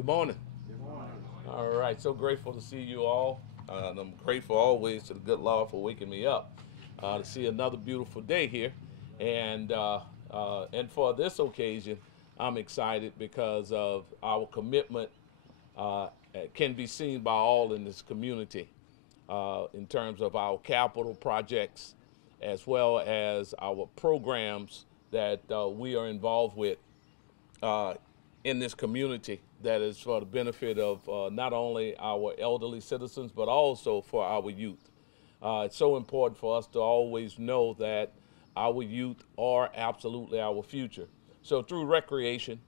Good morning. Good morning. All right, so grateful to see you all. And I'm grateful always to the good Lord for waking me up to see another beautiful day here. And for this occasion, I'm excited because of our commitment uh, can be seen by all in this community in terms of our capital projects as well as our programs that we are involved with uh, in this community that is for the benefit of not only our elderly citizens but also for our youth. It's so important for us to always know that our youth are absolutely our future. So through recreation,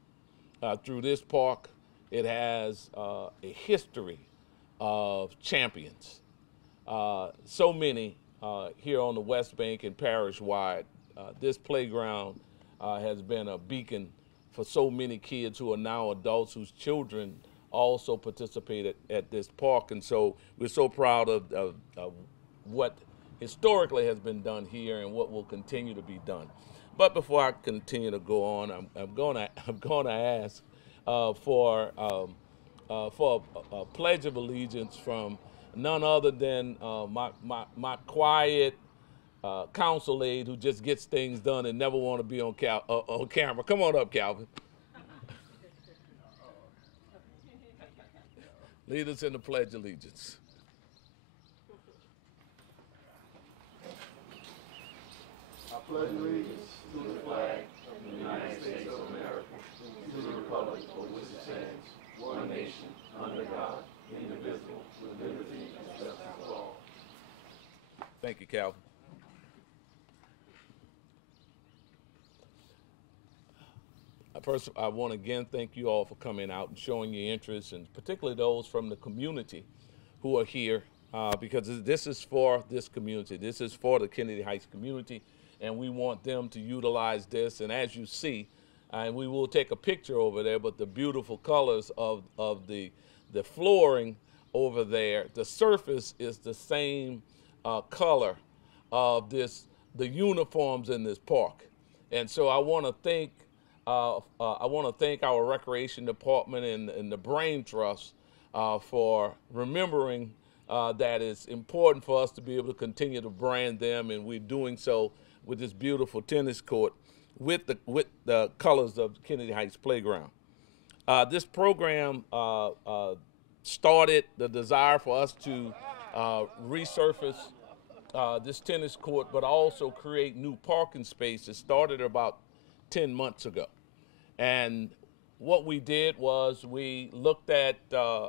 through this park, it has a history of champions. So many here on the West Bank and parish wide. This playground has been a beacon for so many kids who are now adults whose children also participated at this park. And so we're so proud of what historically has been done here and what will continue to be done. But before I continue to go on, I'm gonna ask for a pledge of allegiance from none other than my quiet council aide who just gets things done and never want to be on camera. Come on up, Calvin. Lead us in the pledge of allegiance. I pledge allegiance to the flag of the United States of America, and to the republic for which it stands, one nation, under God, indivisible, with liberty and justice for all. Thank you, Calvin. First, I want to again thank you all for coming out and showing your interest, and particularly those from the community who are here, because this is for this community. This is for the Kennedy Heights community, and we want them to utilize this. And as you see, and we will take a picture over there, but the beautiful colors of the flooring over there, the surface is the same color of the uniforms in this park. And so I want to thank our recreation department and the Brain Trust for remembering that it's important for us to be able to continue to brand them, and we're doing so with this beautiful tennis court with the colors of Kennedy Heights Playground. This program started the desire for us to resurface this tennis court, but also create new parking spaces. Started about 10 months ago. And what we did was we looked at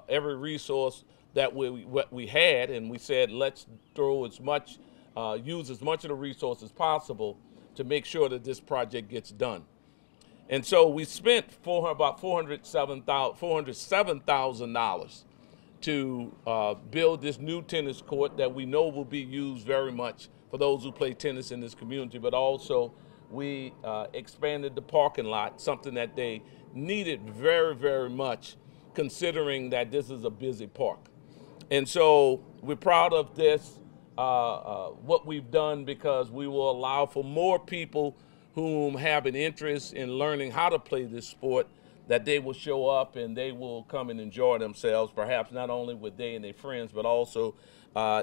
every resource that we had, and we said, let's use as much of the resources possible to make sure that this project gets done. And so we spent about $407,000 to build this new tennis court that we know will be used very much for those who play tennis in this community, but also we expanded the parking lot, something that they needed very, very much, considering that this is a busy park. And so we're proud of this, what we've done, because we will allow for more people whom have an interest in learning how to play this sport, that they will show up and they will come and enjoy themselves, perhaps not only with they and their friends, but also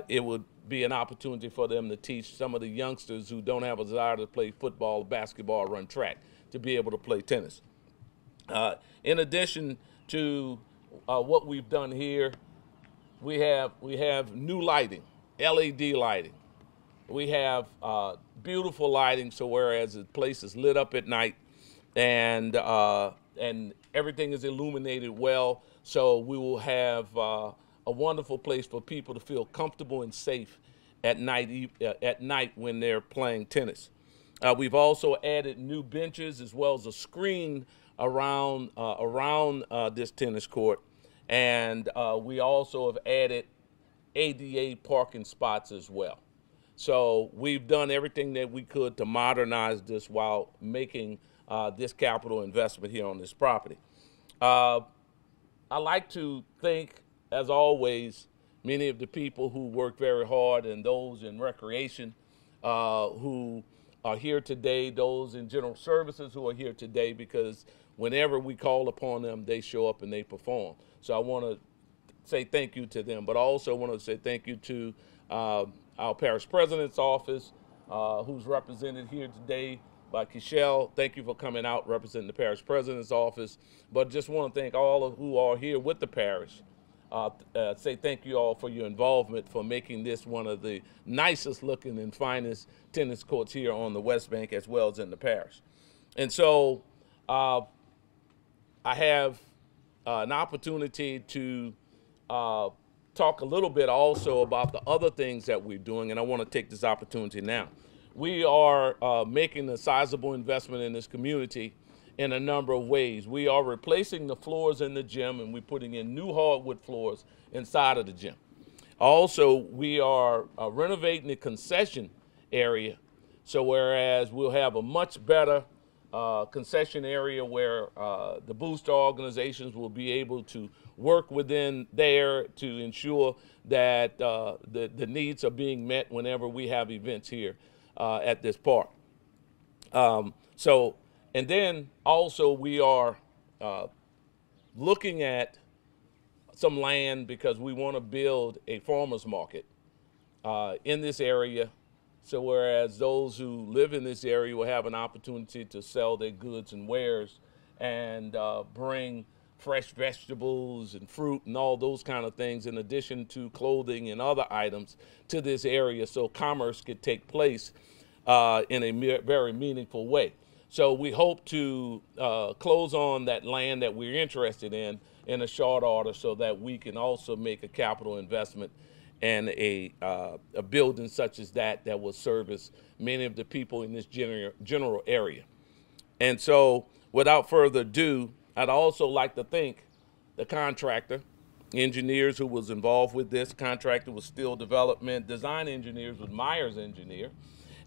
it would be an opportunity for them to teach some of the youngsters who don't have a desire to play football, basketball, or run track to be able to play tennis. In addition to what we've done here, we have new lighting, LED lighting. We have beautiful lighting, so whereas the place is lit up at night and everything is illuminated well, so we will have a wonderful place for people to feel comfortable and safe at night when they're playing tennis. We've also added new benches as well as a screen around this tennis court, and we also have added ADA parking spots as well. So we've done everything that we could to modernize this while making this capital investment here on this property. I like to thank, as always, many of the people who work very hard and those in recreation who are here today, those in general services who are here today, because whenever we call upon them, they show up and they perform. So I want to say thank you to them, but I also want to say thank you to our parish president's office, who's represented here today by Kishelle. Thank you for coming out representing the parish president's office. But just want to thank all of who are here with the parish. Say thank you all for your involvement for making this one of the nicest looking and finest tennis courts here on the West Bank as well as in the parish. And so I have an opportunity to talk a little bit also about the other things that we're doing, and I want to take this opportunity now. We are making a sizable investment in this community in a number of ways. We are replacing the floors in the gym, and we're putting in new hardwood floors inside of the gym. Also, we are renovating the concession area, so whereas we'll have a much better concession area where the booster organizations will be able to work within there to ensure that the needs are being met whenever we have events here at this park. And then also we are looking at some land because we want to build a farmer's market in this area. So whereas those who live in this area will have an opportunity to sell their goods and wares and bring fresh vegetables and fruit and all those kind of things in addition to clothing and other items to this area so commerce could take place in a very meaningful way. So we hope to close on that land that we're interested in a short order so that we can also make a capital investment and a building such as that will service many of the people in this general area. And so without further ado, I'd also like to thank the contractor, engineers who was involved with this. Contractor was Steel Development. Design engineers was Myers Engineer.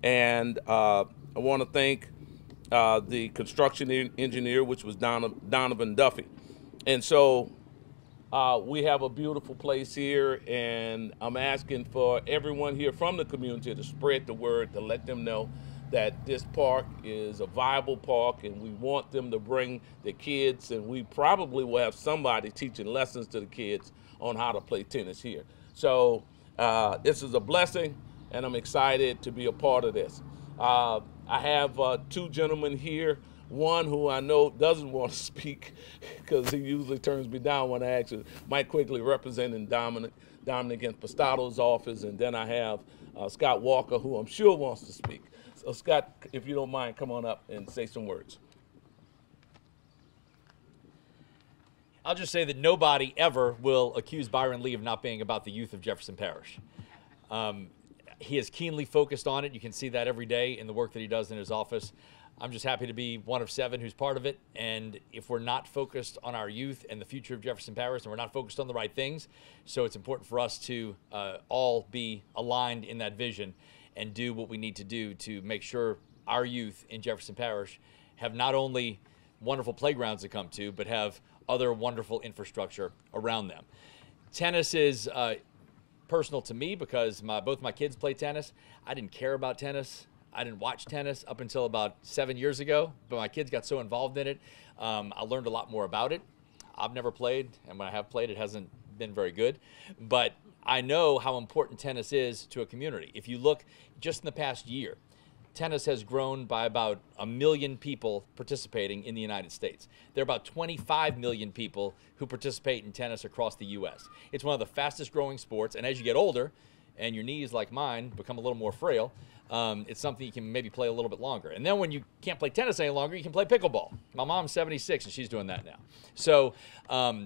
And I want to thank the construction engineer, which was Donovan Duffy. And so we have a beautiful place here, and I'm asking for everyone here from the community to spread the word, to let them know that this park is a viable park, and we want them to bring the kids, and we probably will have somebody teaching lessons to the kids on how to play tennis here. So this is a blessing, and I'm excited to be a part of this. I have two gentlemen here, one who I know doesn't want to speak because he usually turns me down when I ask him. Mike Quigley representing Dominic Impostato's office, and then I have Scott Walker, who I'm sure wants to speak. So Scott, if you don't mind, come on up and say some words. I'll just say that nobody ever will accuse Byron Lee of not being about the youth of Jefferson Parish. He is keenly focused on it. You can see that every day in the work that he does in his office. I'm just happy to be one of 7 who's part of it. And if we're not focused on our youth and the future of Jefferson Parish, and we're not focused on the right things, so it's important for us to all be aligned in that vision and do what we need to do to make sure our youth in Jefferson Parish have not only wonderful playgrounds to come to, but have other wonderful infrastructure around them. Tennis is personal to me because both my kids play tennis. I didn't care about tennis. I didn't watch tennis up until about 7 years ago, but my kids got so involved in it. I learned a lot more about it. I've never played, and when I have played, it hasn't been very good. But I know how important tennis is to a community. If you look just in the past year, tennis has grown by about 1 million people participating in the United States. There are about 25 million people who participate in tennis across the U.S. It's one of the fastest growing sports, and as you get older, and your knees, like mine, become a little more frail, it's something you can maybe play a little bit longer. And then when you can't play tennis any longer, you can play pickleball. My mom's 76, and she's doing that now. So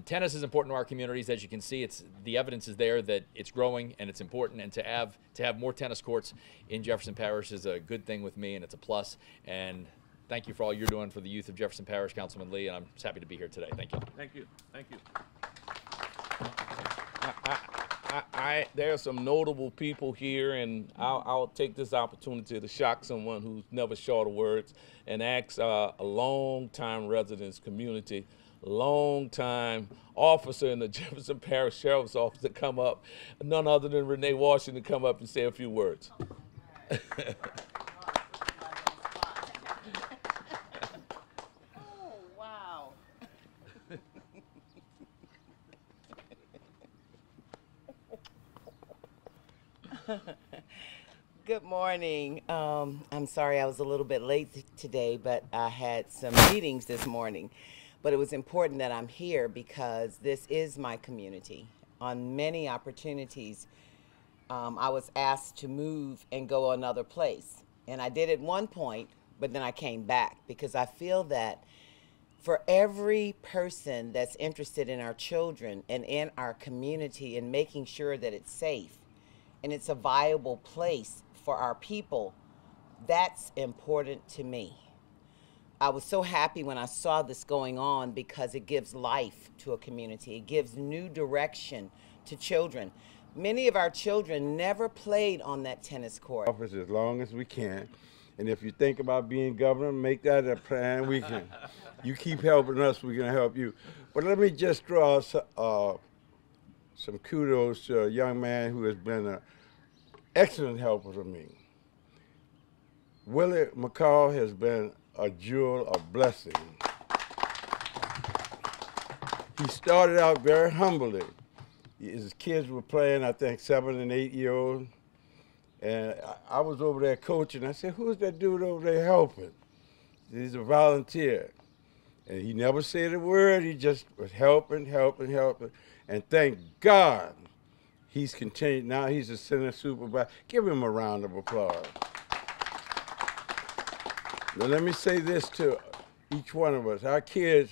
tennis is important to our communities. As you can see, the evidence is there that it's growing and it's important. And to have more tennis courts in Jefferson Parish is a good thing with me, and it's a plus. And thank you for all you're doing for the youth of Jefferson Parish, Councilman Lee, and I'm just happy to be here today. Thank you. Thank you. Thank you. There are some notable people here, and I'll take this opportunity to shock someone who's never short of words and ask a long-time residents community, long-time officer in the Jefferson Parish Sheriff's Office to come up, none other than Renee Washington, to come up and say a few words. Oh, wow. Good morning. I'm sorry I was a little bit late today, but I had some meetings this morning. But it was important that I'm here because this is my community. On many opportunities, I was asked to move and go another place. And I did at one point, but then I came back because I feel that for every person that's interested in our children and in our community and making sure that it's safe and it's a viable place for our people, that's important to me. I was so happy when I saw this going on because it gives life to a community. It gives new direction to children. Many of our children never played on that tennis court. Office as long as we can. And if you think about being governor, make that a plan. We can. You keep helping us, we're going to help you. But let me just draw some kudos to a young man who has been an excellent helper to me. Willie McCall has been a jewel of blessing. He started out very humbly. His kids were playing, I think, 7- and 8-year-olds. And I was over there coaching. I said, who's that dude over there helping? He's a volunteer. And he never said a word. He just was helping. And thank God he's continued. Now he's a center supervisor. Give him a round of applause. Now let me say this to each one of us. Our kids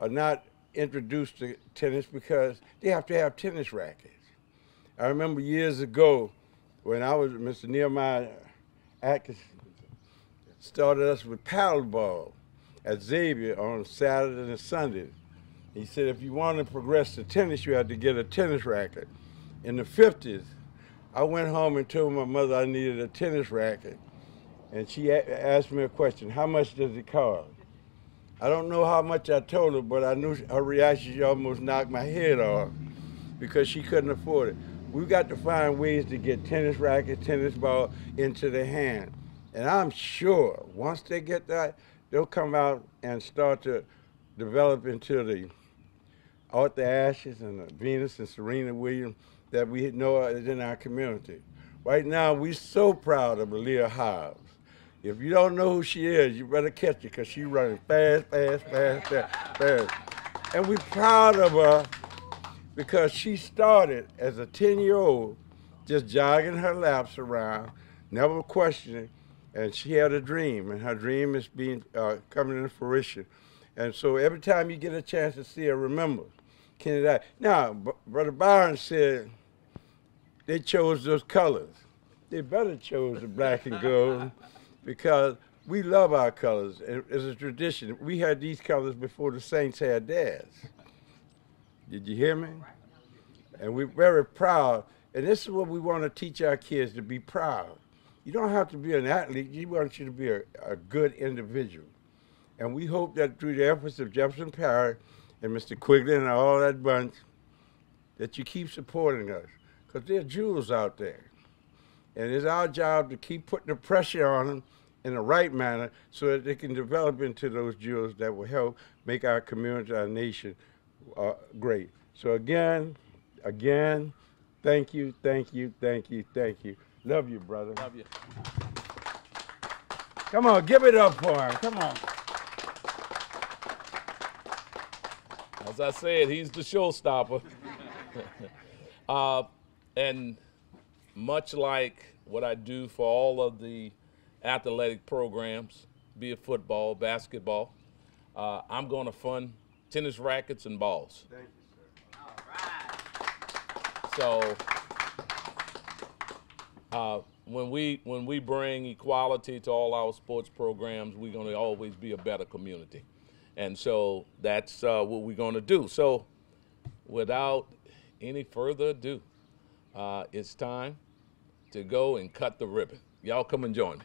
are not introduced to tennis because they have to have tennis rackets. I remember years ago when I was, Mr. Nehemiah Atkins started us with paddleball at Xavier on Saturdays and Sundays. He said if you want to progress to tennis, you had to get a tennis racket. In the 50s, I went home and told my mother I needed a tennis racket. And she asked me a question, how much does it cost? I don't know how much I told her, but I knew her reaction, she almost knocked my head off because she couldn't afford it. We've got to find ways to get tennis rackets, tennis ball into their hand. And I'm sure once they get that, they'll come out and start to develop into the Arthur Ashes and the Venus and Serena Williams that we know is in our community. Right now, we're so proud of Aaliyah Hobbs. If you don't know who she is, you better catch her because she's running fast. And we're proud of her because she started as a 10-year-old just jogging her laps around, never questioning, and she had a dream, and her dream is coming into fruition. And so every time you get a chance to see her, remember, Kenny died. Now, Brother Byron said they chose those colors. They better chose the black and gold because we love our colors. It's a tradition. We had these colors before the Saints had theirs. Did you hear me? And we're very proud. And this is what we want to teach our kids, to be proud. You don't have to be an athlete. We want you to be a good individual. And we hope that through the efforts of Jefferson Parish and Mr. Quigley and all that bunch, that you keep supporting us. Because there are jewels out there. And it's our job to keep putting the pressure on them in the right manner so that they can develop into those jewels that will help make our community, our nation great. So again, thank you. Love you, brother. Love you. Come on, give it up for him. Come on. As I said, he's the showstopper. And much like what I do for all of the athletic programs, be it football, basketball, I'm going to fund tennis rackets and balls. Thank you, sir. All right. So when we bring equality to all our sports programs, we're going to always be a better community. And so that's what we're going to do. So without any further ado, it's time to go and cut the ribbon. Y'all come and join me.